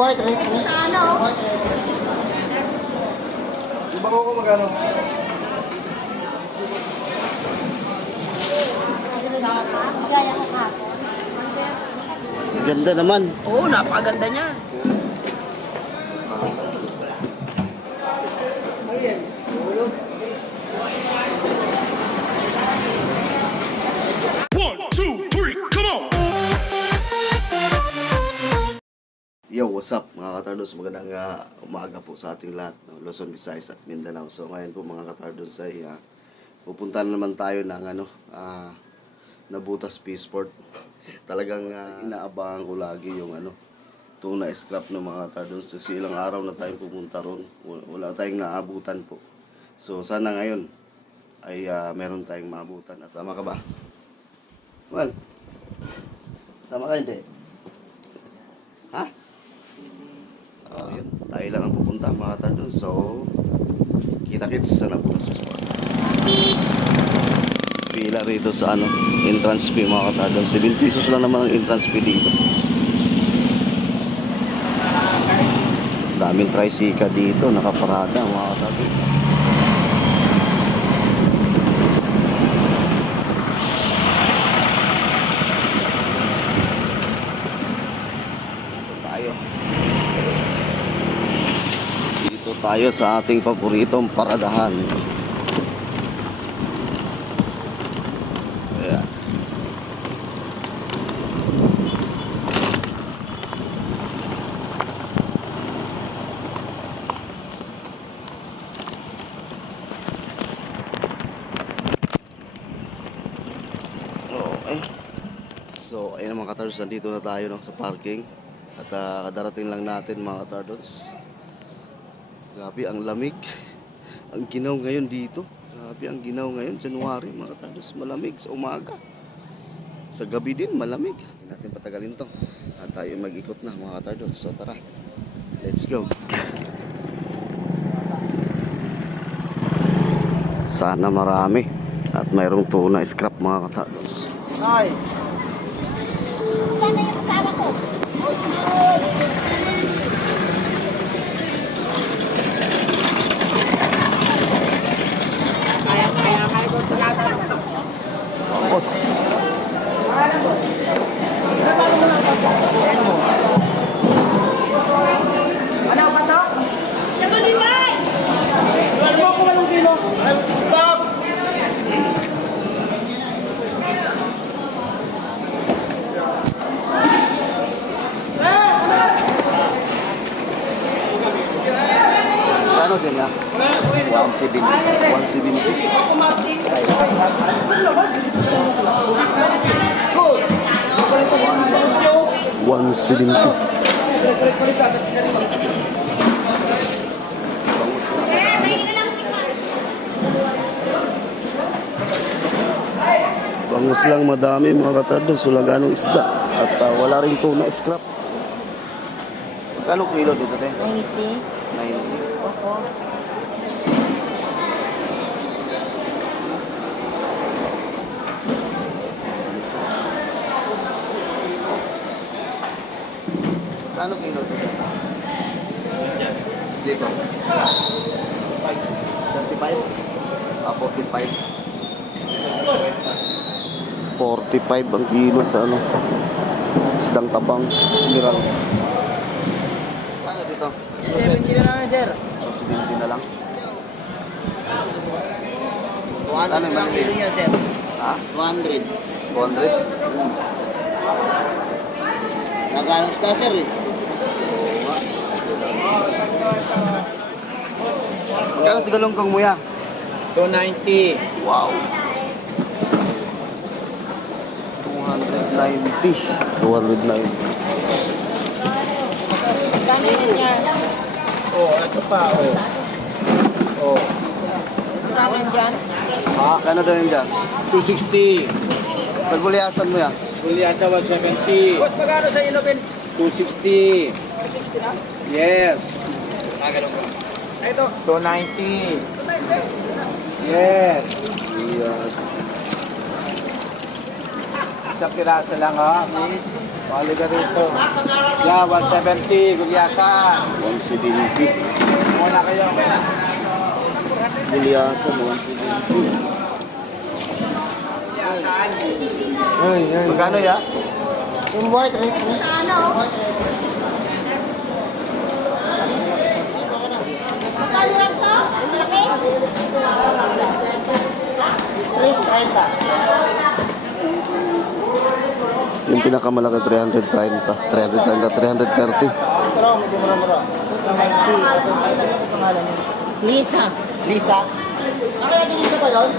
white red. Yung bako ko magano? Ganda naman. Oo, napakaganda niya. Yo, what's up mga katardos? Magandang umaga po sa ating lahat, Luzon, Visayas at Mindanao. So ngayon po mga katardos ay pupunta na naman tayo ng Nabutas Peaceport. Talagang inaabangan ko lagi yung tuna scrap ng mga katardos. Kasi ilang araw na tayong pupunta ron, wala tayong naabutan po. So sana ngayon ay meron tayong maabutan. At sama ka ba? Well, sama ka hindi? Ha? Yun. Tayo lang ang pupunta mga katardos. So kita-kits sa Nabutas Peaceport. Pila rito sa entrance fee mga katardos. 7 pesos lang naman ang entrance fee dito. Daming tricycle dito, nakaparada mga katardos. Dito tayo sa ating paboritong paradahan. Ayan. Okay. So, ayun mga katardos, nandito na tayo sa parking. At kadarating lang natin mga katardos. Grabe ang lamig. Ang ginaw ngayon dito. Grabe ang ginaw ngayon, January mga katardos. Malamig sa umaga. Sa gabi din malamig. Hindi natin patagalin to. At tayo mag-ikot na mga katardos. So tara, let's go. Sana marami. At mayroong tuna scrap mga katardos. Ay! Sana yung kasama ko. Vamos. Ano, pasok? Nabalibay! Ano mo kung anong kilo? Ay, stop! Kano din nga? 170. 170. Bangus lang madami mga katardos, wala ganong isda. At wala rin tuna scrap. Magkano kilo dito te? 90. 90. Opo. Magkano kilo dito? Dito? 35? 45. 45 ang kilo sa isdang tabang, smiral. Paano dito? 70 na lang, sir. 70 na lang. 200 Ano na lang maliliit? kilo niya, sir. Ha? 200. 200? Naganos ka, sir, eh. Magkano si galungkong mo ya? 290. Wow. 290. 290. Kano yun yan? Oh, ito pa, oh. Oh. Kano yun dyan? Kano daw yun dyan? 260. Sa gulyasan mo ya? Kulyata 170. Boss, magkano sa ino, Ben? 260. 260 na? Yes. Ito. 290. Yes. Yes. Isang piraso lang, ha? Please. Bali ka rito. Yeah, 170, gulyasan. 170. Muna kayo. Gulyasan, 170. Ay. Magkano ya? Yung white, eh. Magkano lang to? Malaki? 330. Yung pinakamalaki 330, 330. Pero medyo mura-mura. 90. Lisa. Lisa. Kaya Lisa ba yun?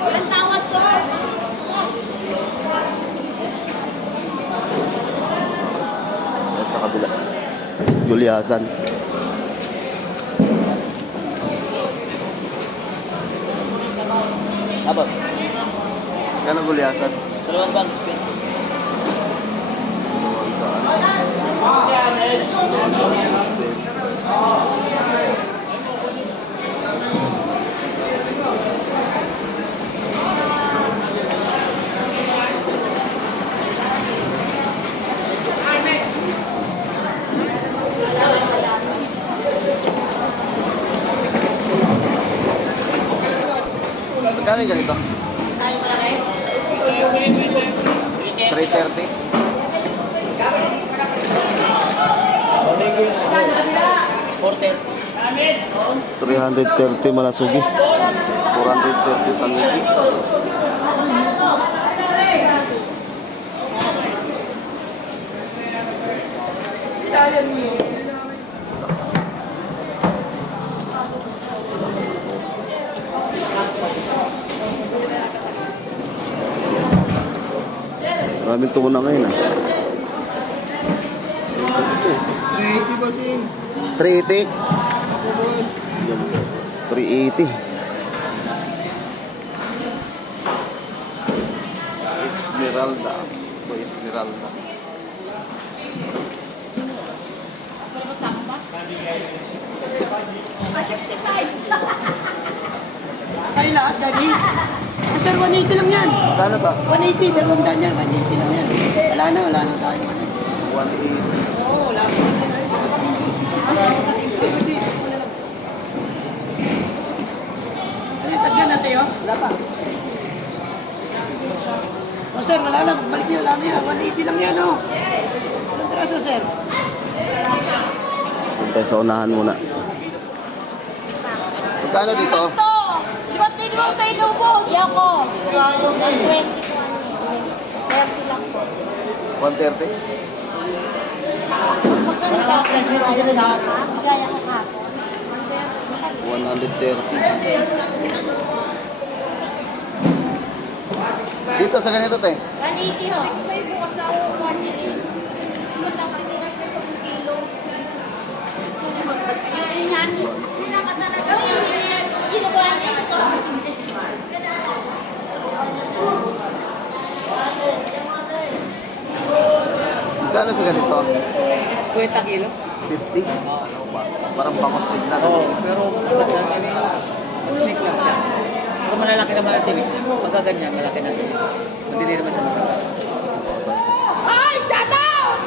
Walang tawad ko. Sa kabila. Gulyasan. Abot. Kano gulyasan? Dalawang bags. Magkano yung ganito? 330. Porter. 330 malasugi. 430 talugi. Maraming tuna ngayon ah. 380 ba sing? 380. 380. Esmeralda. Ito Esmeralda. Ay, lahat, Daddy. Sir, 180 lang yan. Kano ba? 180, dalawang daan yan. 180 lang yan. Wala na tayo. 180. Oo, wala na. Ano yung tagyan na sa'yo? Wala pa. Oh, sir, wala na. Balik niyo, wala na yan. 180 lang yan, oh. Anong piraso, sir? Punta sa unahan muna. Magkano dito? Ito! Ba't din mo kayo inubos? Yako. 120. 30 lang po. 130? Magkano ba? Gaya ko ka. 130. Dito sa ganito, te. 180 ho. Sa'yo bukas na ako 180. Ba't lang tiniras ko itong kilo? Yan. Kinukuha niya ito. Magkano sa ganito? 50 kilo? 50? Parang pangostig na. Oo, pero unique lang siya. Pero malalaki naman ang tinik. Pagka ganyan, malaki na tinik. Madili naman sa mga. Ay, shut out!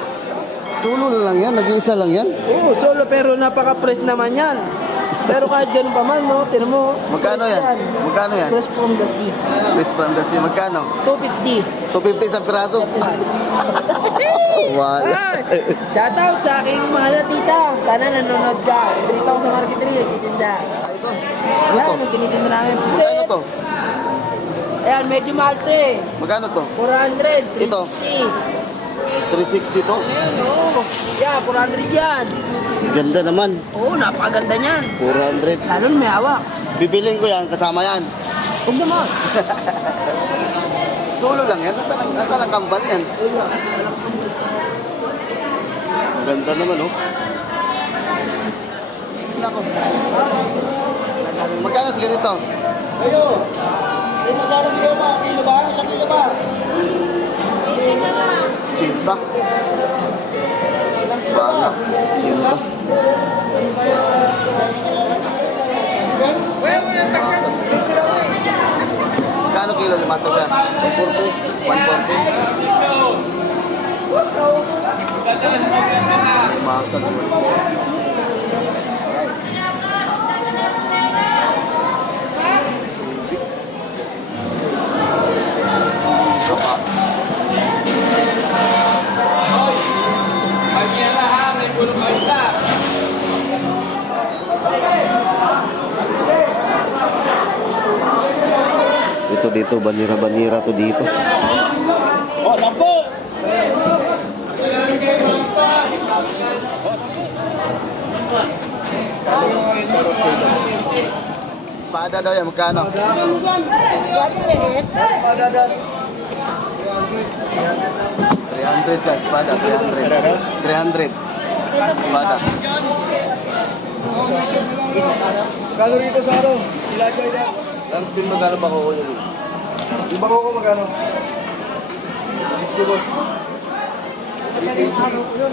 Sulo na lang yan, nag-iisa lang yan. Oo, solo pero napaka-press naman yan. Pero kahit ganun pa man, no? Tinan mo. Magkano press yan? Magkano yan? Press from the sea. Miss Brandas, magkano? 250. 250 sa piraso. Wala. Ay! Shout out sa aking mahal na tita. Sana nanonood ka. 3,000 marketry, titinda. Ah, ito. Ayan, Ito. ang tinitinda namin. Magkano Puset. to? Ayan, medyo mahal to eh. Magkano to? 400. Ito. 360 360. to? Ayan, oo. Yeah, 400 yan. Ganda naman. Oo, napakaganda niyan. 400. Lalo na may hawak. Bibilin ko yan, kasama yan. Huwag naman. Solo lang yan. Nasa lang kambal yan. Ganda naman, oh. Magkano sa ganito? Ayo. May magkano kayo ba? Kilo ba? Ilang kilo ba? Cinta. Bala. Cinta. Magkano Magkano kilo limato ka? 140. 140. Limasan 140. Ito dito, banira-banira to dito. Oh, 10. Espada daw yan, magkano? 300 ka, espada, 300. 300. Espada. Kalo rito sa ano? Sila siya yan. Ang spin magkano ba ko yun? Di ba ko magkano? 60 boss.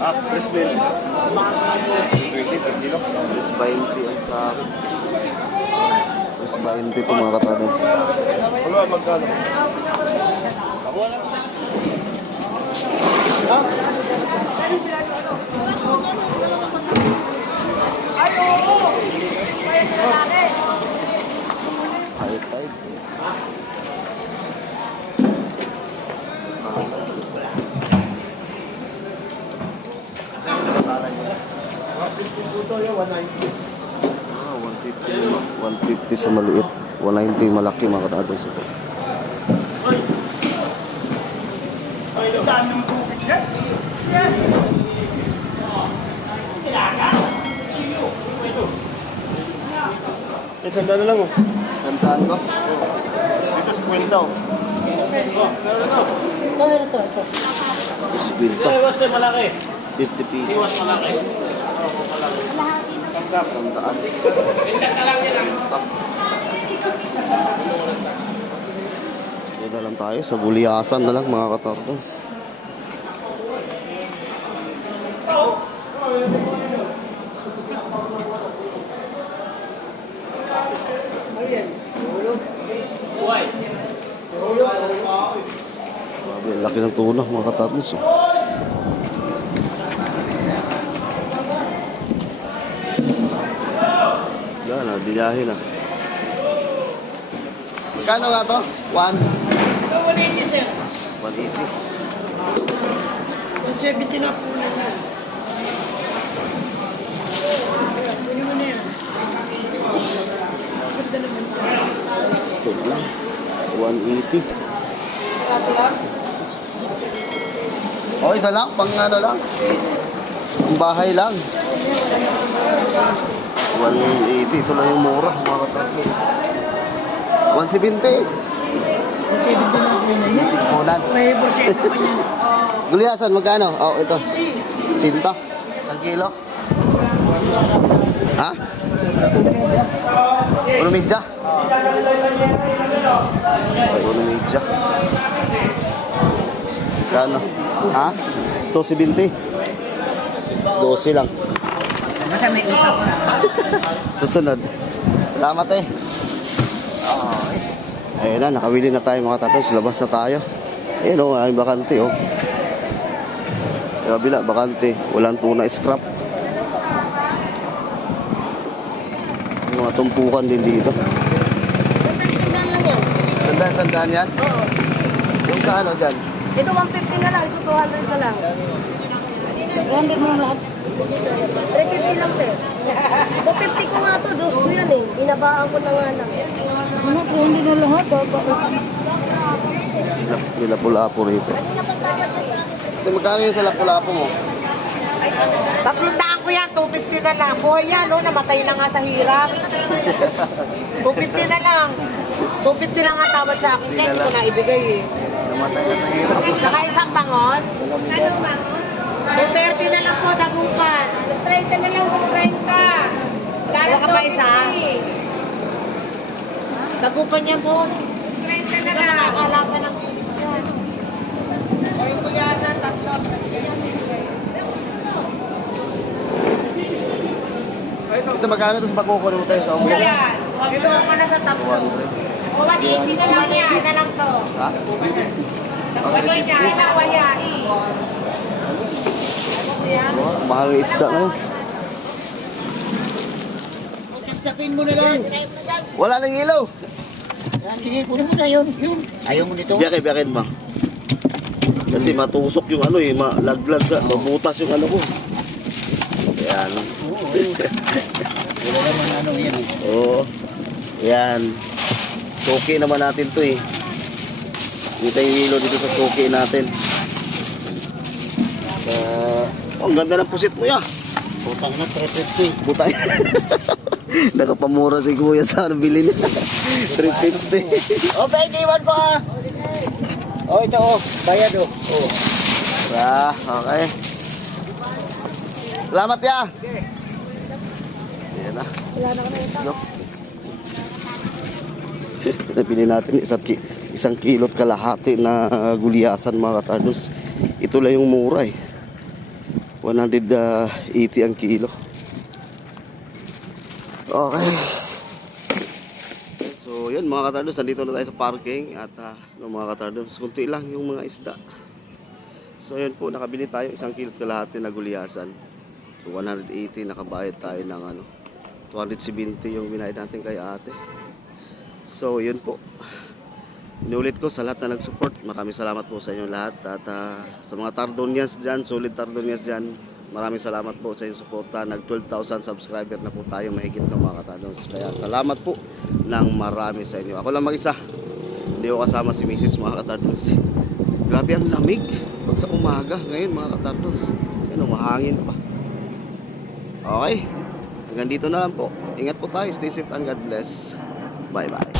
Ah, Chris Bill. 20 per kilo. Chris 20 ang sa akin. Chris 20 ito mga katabi. Wala, magkano? High tide. Puto yung 190. Ah, 150 sa maliit. 190 malaki mga katabi. Isang daan na lang oh. Sandaan ko? Dito 50 oh. Chris Bill to. basta malaki. 50 pesos. malaki. Sandaan. Dito na lang tayo sa Buliasan na lang mga katardo. Grabe, ang laki ng tuna mga katardos. Oh. Yan, dilahin na. Magkano nga to? 1? 180. 70 na po na yan. Ito lang. 180. Oh, isa lang, pang ano lang. Ang bahay lang. 180. Ito lang yung mura mga katardos. 170. 70 na po na yan. Ulan. May porsyento pa yan. Guliasan, magkano? Oh, ito. 100. 1 kilo. Ha? Uno medya? Uno medya. Kano? Ha? 270. 12 lang. Basta may utak pa. Susunod. Salamat eh. Ayun na, nakawili na tayo mga tapos. Labas na tayo. Ayun o, ay bakante o. Kabila, bakante. Walang tuna scrap. May mga tumpukan din dito. Sandaan yan? Oo. Yung sa ano dyan? Ito 150 na lang, ito 200 na lang. 100 mo lahat. 350 lang, te. 250 ko nga to, dos ko yan eh. Inabaan ko na nga lang. Ano, 200 na lahat. Nila pula po rito. Kanina pang tawad na sa akin. Ito, magkano yung sa lapu-lapu mo? 300 ko yan, 250 na lang. Buhay yan, no? Namatay na nga sa hirap. 250 na lang. 250 lang nga tawad sa akin. Kaya hindi ko na ibigay eh. Namatay na sa hirap. Saka isang bangos. Anong bangos? 230 na lang po, dagupan. Mas 30 na lang, mas 30. Wala ka pa isa? Dagupan niya po. 30 na Hindi ka lang. nakakalasa ng pilit yan. O yung kuyanan, tatlo. Ito, magkano ito sa pakukunin mo tayo sa umbong? Yan. Ito ka na sa tatlo. 200. 180 na lang yan. 180 na lang to. Ha? Nagpagay niya, inawa niya. Yan. Mahal ng isda ngayon. Sapin mo na lang. Wala nang ilaw. Sige, kunin mo na yun. Ayaw mo nito. Biyakin ba? Kasi matusok yung ano eh, malaglag sa, mabutas yung ano ko. Ayan. Wala naman ano yan eh. Oo. Ayan. Suki naman natin to eh. Kita yung hilo dito sa suki natin. Oh, ang ganda ng pusit mo ya. Putang na 350. Butay. Nakapamura si kuya sa ano bilhin niya. 350. Oh, bay, iwan ko ah. Oh, ito oh. Bayad oh. Oh. Okay. Salamat ya. Ayan na. Go. Napili natin isang kilot kalahati na gulyasan mga katardos. Ito lang yung mura eh. 180 ang kilo. Okay. So yun mga katardos, nandito na tayo sa parking. At mga katardos, kunti lang yung mga isda. So yun po, nakabili tayo isang kilot kalahati na gulyasan. So 180, nakabayad tayo ng 270 yung binayad natin kay ate. So yun po, inulit ko sa lahat na nag-support, maraming salamat po sa inyo lahat. At sa mga Tardonians dyan, solid Tardonians dyan, maraming salamat po sa inyong suporta. Nag 12,000 subscriber na po tayo, mahigit ng mga Tardonians. Kaya salamat po ng marami sa inyo. Ako lang mag-isa, hindi ko kasama si Mrs. mga Tardonians. Grabe ang lamig pag sa umaga ngayon mga Tardonians. Ano, mahangin pa. Okay, hanggang dito na lang po. Ingat po tayo, stay safe and God bless. Bye bye.